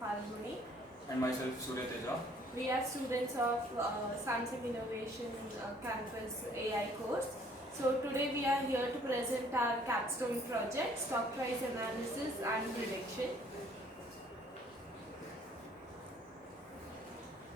Falguni. And myself, Surya Teja. We are students of Samsung Innovation Campus AI course. So today we are here to present our capstone project, stock price analysis and prediction.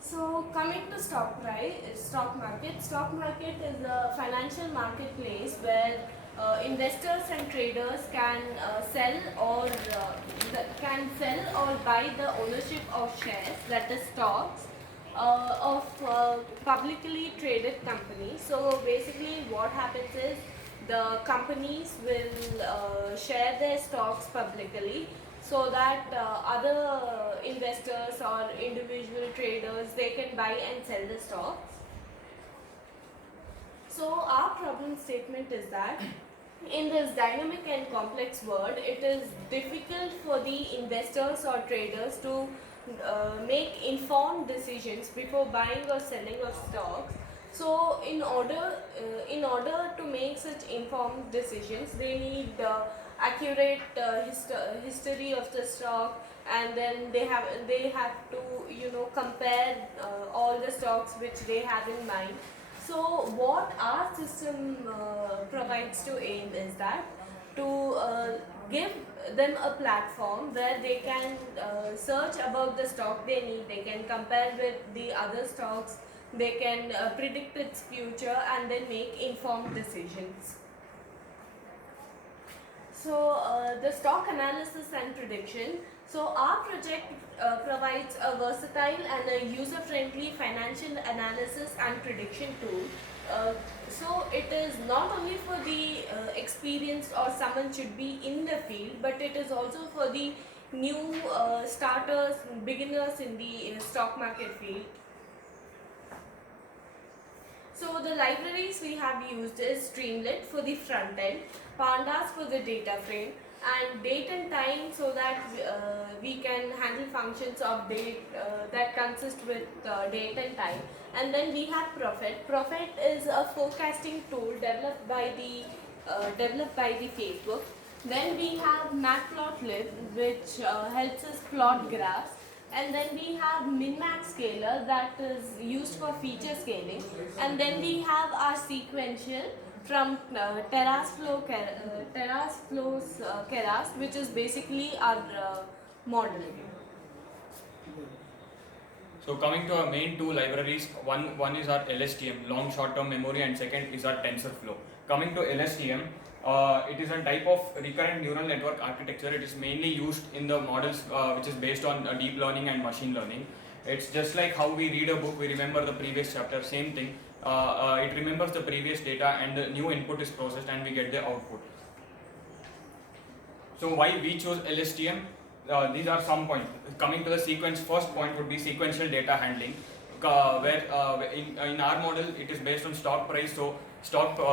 So coming to stock market is a financial marketplace where investors and traders can sell or buy the ownership of shares, that is stocks, of publicly traded companies. So basically what happens is the companies will share their stocks publicly so that other investors or individual traders, they can buy and sell the stocks. So our problem statement is that in this dynamic and complex world, it is difficult for the investors or traders to make informed decisions before buying or selling of stocks. So in order to make such informed decisions, they need accurate history of the stock, and then they have to compare all the stocks which they have in mind. So what our system provides to AIM is that to give them a platform where they can search about the stock they need, they can compare with the other stocks, they can predict its future and then make informed decisions. So the stock analysis and prediction. So our project provides a versatile and a user-friendly financial analysis and prediction tool. So it is not only for the experienced or someone should be in the field, but it is also for the new starters, beginners in the stock market field. So the libraries we have used is Streamlit for the front end, Pandas for the data frame, and date and time, so that we can handle functions of date that consist with date and time. And then we have Prophet. Prophet is a forecasting tool developed by the Facebook. Then we have Matplotlib, which helps us plot graphs. And then we have min-max scaler that is used for feature scaling. And then we have our sequential from TerraFlow's Keras, which is basically our model. So coming to our main two libraries, one is our LSTM, long short-term memory, and second is our TensorFlow. Coming to LSTM, it is a type of recurrent neural network architecture. It is mainly used in the models which is based on deep learning and machine learning. It's just like how we read a book, we remember the previous chapter, same thing. It remembers the previous data and the new input is processed and we get the output. So why we chose LSTM? These are some points. Coming to the sequence, first point would be sequential data handling, where in our model it is based on stock price. So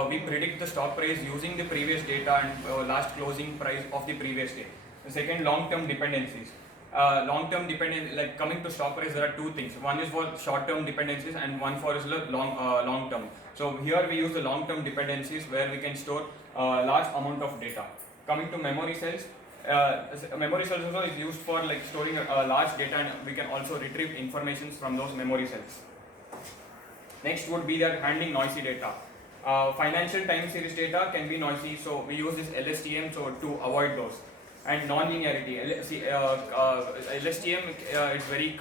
we predict the stock price using the previous data and last closing price of the previous day. The second, long-term dependencies. Like coming to stock price, there are two things. One is for short-term dependencies and one for is long-term. So here we use the long-term dependencies where we can store large amount of data. Coming to memory cells. Memory cells also is used for like storing large data, and we can also retrieve information from those memory cells. Next would be that handling noisy data. Financial time series data can be noisy, so we use this LSTM to avoid those. And non-linearity. LSTM it's very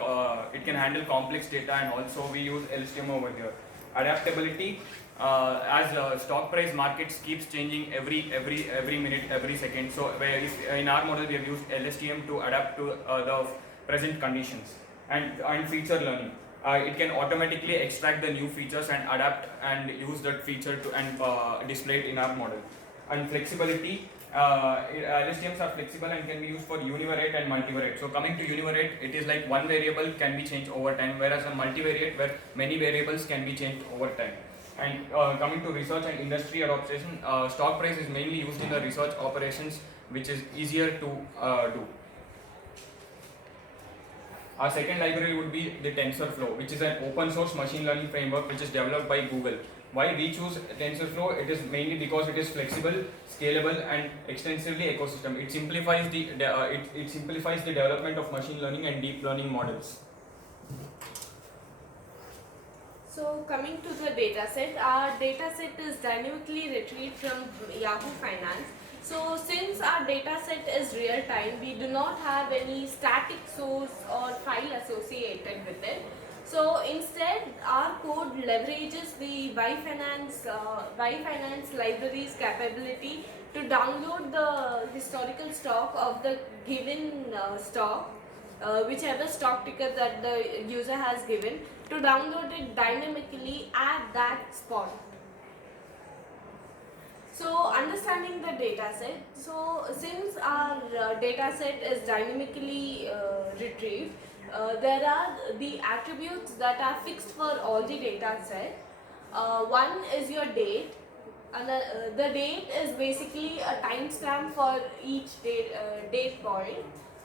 it can handle complex data, and also we use LSTM over here. Adaptability. As stock price markets keeps changing every minute, every second. So in our model we have used LSTM to adapt to the present conditions. And feature learning. It can automatically extract the new features and adapt and use that feature to and display it in our model. And flexibility. LSTMs are flexible and can be used for univariate and multivariate. So coming to univariate, it is like one variable can be changed over time, whereas a multivariate where many variables can be changed over time. And coming to research and industry adoption, stock price is mainly used in the research operations, which is easier to do. Our second library would be the TensorFlow, which is an open source machine learning framework which is developed by Google. Why we choose TensorFlow? It is mainly because it is flexible, scalable, and extensively ecosystem. It simplifies it simplifies the development of machine learning and deep learning models. So coming to the dataset, our dataset is dynamically retrieved from Yahoo Finance. So since our dataset is real time, we do not have any static source or file associated with it. So instead, our code leverages the Y Finance library's capability to download the historical stock of the given stock, whichever stock ticker that the user has given, to download it dynamically at that spot. So understanding the dataset, so since our dataset is dynamically retrieved, there are the attributes that are fixed for all the dataset. One is your date, and the date is basically a timestamp for each date point.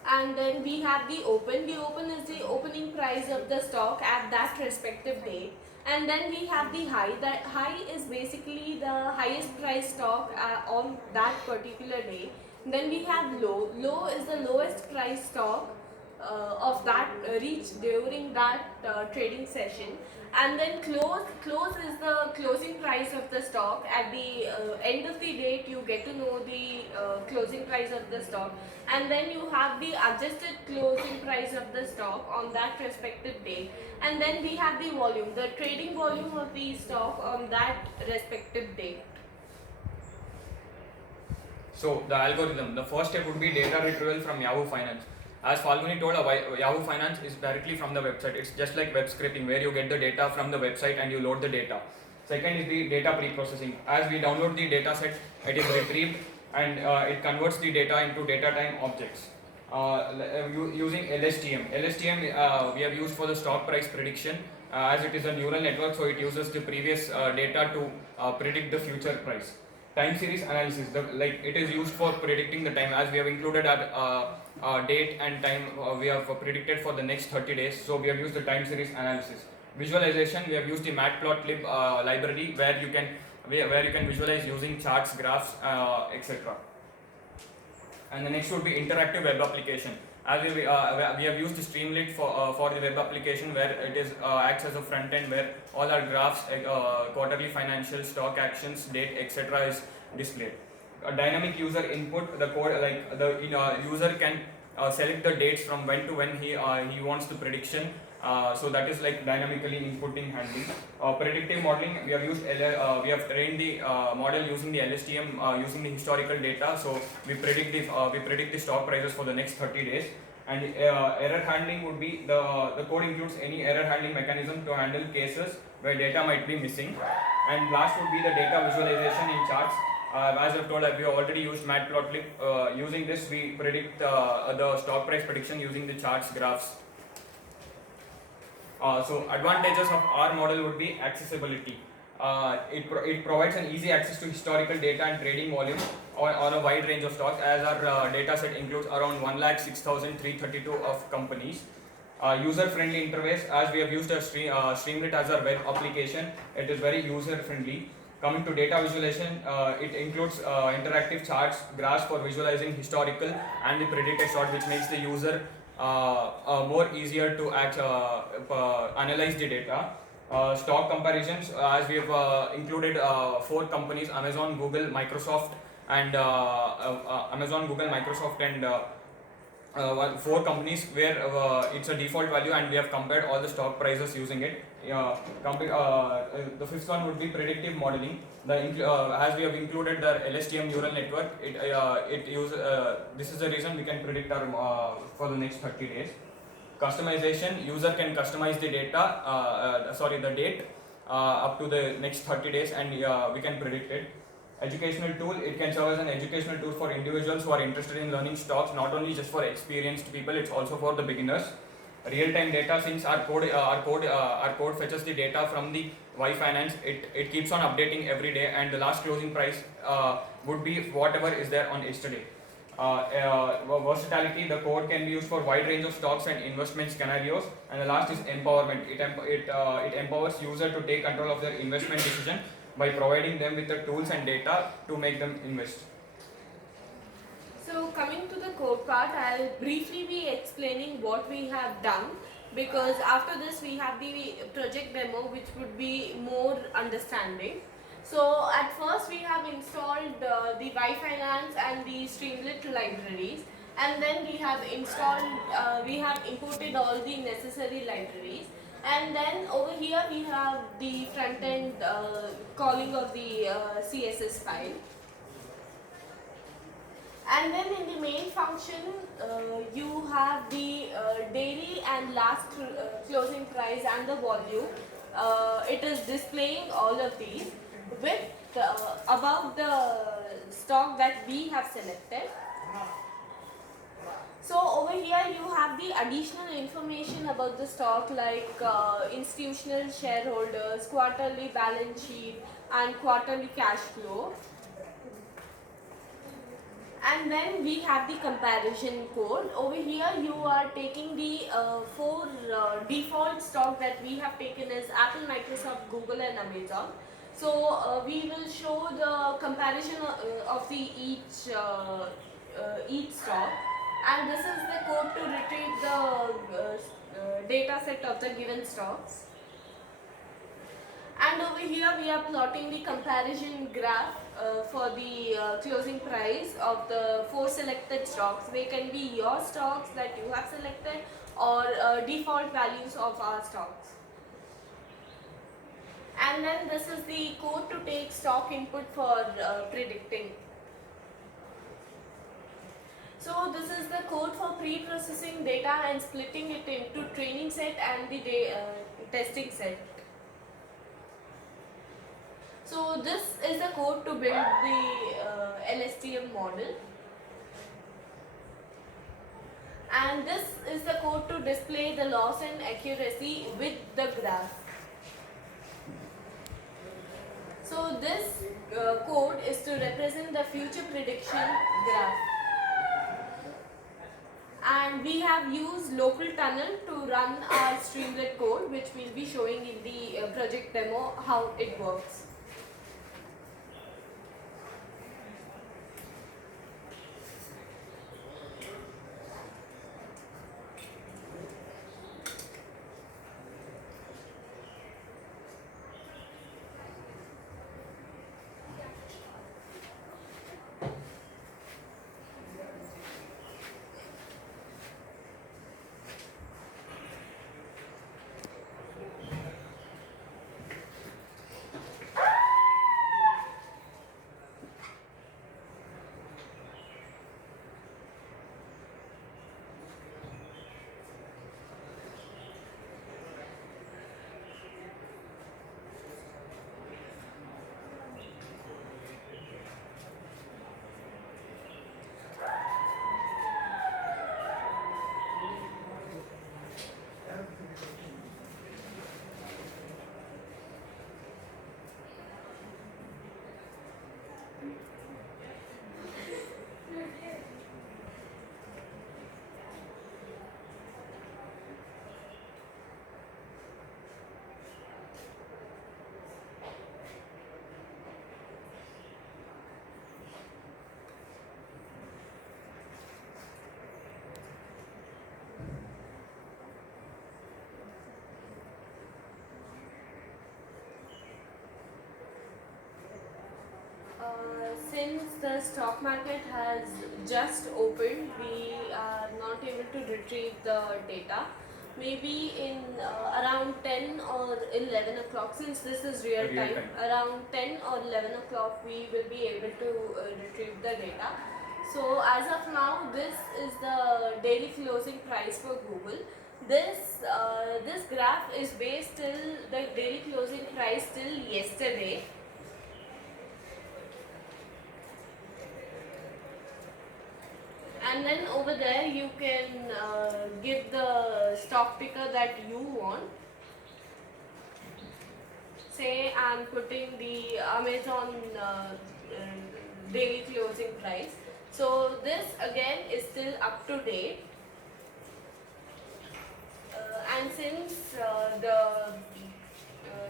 And then we have the open. The open is the opening price of the stock at that respective date. And then we have the high. That high is basically the highest price stock on that particular day. Then we have low. Low is the lowest price stock of that reached during that trading session. And then close is the closing price of the stock. At the end of the date, you get to know the closing price of the stock, and then you have the adjusted closing price of the stock on that respective date. And then we have the volume, the trading volume of the stock on that respective date. So the algorithm, the first step would be data retrieval from Yahoo Finance. As Falguni told, Yahoo Finance is directly from the website. It's just like web scraping, where you get the data from the website and you load the data. Second is the data pre-processing. As we download the data set, it is retrieved and it converts the data into data time objects. Using LSTM. LSTM we have used for the stock price prediction, as it is a neural network, so it uses the previous data to predict the future price. Time series analysis, it is used for predicting the time, as we have included our date and time we have predicted for the next 30 days, so we have used the time series analysis. Visualization, we have used the matplotlib library, where you can visualize using charts, graphs, etc. And the next would be interactive web application. As we have used Streamlit for the web application, where it is acts as a front end, where all our graphs, quarterly financial, stock actions, date, etc. is displayed. A dynamic user input, the code, the user can select the dates from when to when he wants the prediction. So that is like dynamically inputting handling. Predictive modeling, we have trained the model using the LSTM, using the historical data. So we predict the stock prices for the next 30 days. And error handling would be the code includes any error handling mechanism to handle cases where data might be missing. And last would be the data visualization in charts. As I've told, we have already used matplotlib. Using this, we predict the stock price prediction using the charts, graphs. So advantages of our model would be accessibility. It provides an easy access to historical data and trading volume on a wide range of stocks, as our data set includes around 1,06,332 of companies. User-friendly interface, as we have used Streamlit as our web application, it is very user-friendly. Coming to data visualization, it includes interactive charts, graphs for visualizing historical and the predicted short, which makes the user more easier to analyze the data. Stock comparisons, as we have included 4 companies: Amazon, Google, Microsoft, and 4 companies where it's a default value, and we have compared all the stock prices using it. The fifth one would be predictive modeling. As we have included the LSTM neural network, this is the reason we can predict our for the next 30 days. Customization, user can customize the the date up to the next 30 days, and we can predict it. Educational tool, it can serve as an educational tool for individuals who are interested in learning stocks, not only just for experienced people, it's also for the beginners. Real-time data, since our code fetches the data from the Y Finance, it keeps on updating every day, and the last closing price would be whatever is there on yesterday. Versatility, the code can be used for wide range of stocks and investment scenarios. And the last is empowerment. It empowers user to take control of their investment decision by providing them with the tools and data to make them invest. So coming to the code part, I'll briefly be explaining what we have done, because after this we have the project demo which would be more understanding. So at first we have installed the Wi-Finance and the Streamlit libraries, and then we have imported all the necessary libraries, and then over here we have the front end calling of the CSS file. And then in the main function, you have the daily and last closing price and the volume. It is displaying all of these with above the stock that we have selected. So over here you have the additional information about the stock, like institutional shareholders, quarterly balance sheet and quarterly cash flow. And then we have the comparison code. Over here you are taking the four default stock that we have taken as Apple, Microsoft, Google and Amazon. So we will show the comparison of the each stock, and this is the code to retrieve the data set of the given stocks. And over here we are plotting the comparison graph for the closing price of the four selected stocks. They can be your stocks that you have selected, or default values of our stocks. And then this is the code to take stock input for predicting. So this is the code for pre-processing data and splitting it into training set and the testing set. So this is the code to build the LSTM model, and this is the code to display the loss and accuracy with the graph. So this code is to represent the future prediction graph, and we have used local tunnel to run our Streamlit code, which we'll be showing in the project demo how it works. Since the stock market has just opened, we are not able to retrieve the data. Maybe in around 10 or 11 o'clock, since this is real time, around 10 or 11 o'clock we will be able to retrieve the data. So as of now, this is the daily closing price for Google. This graph is based till the daily closing price till yesterday. And then over there you can give the stock picker that you want. Say I'm putting the Amazon daily closing price. So this again is still up to date. And since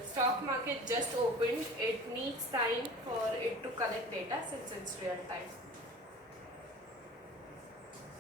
stock market just opened, it needs time for it to collect data since it's real time.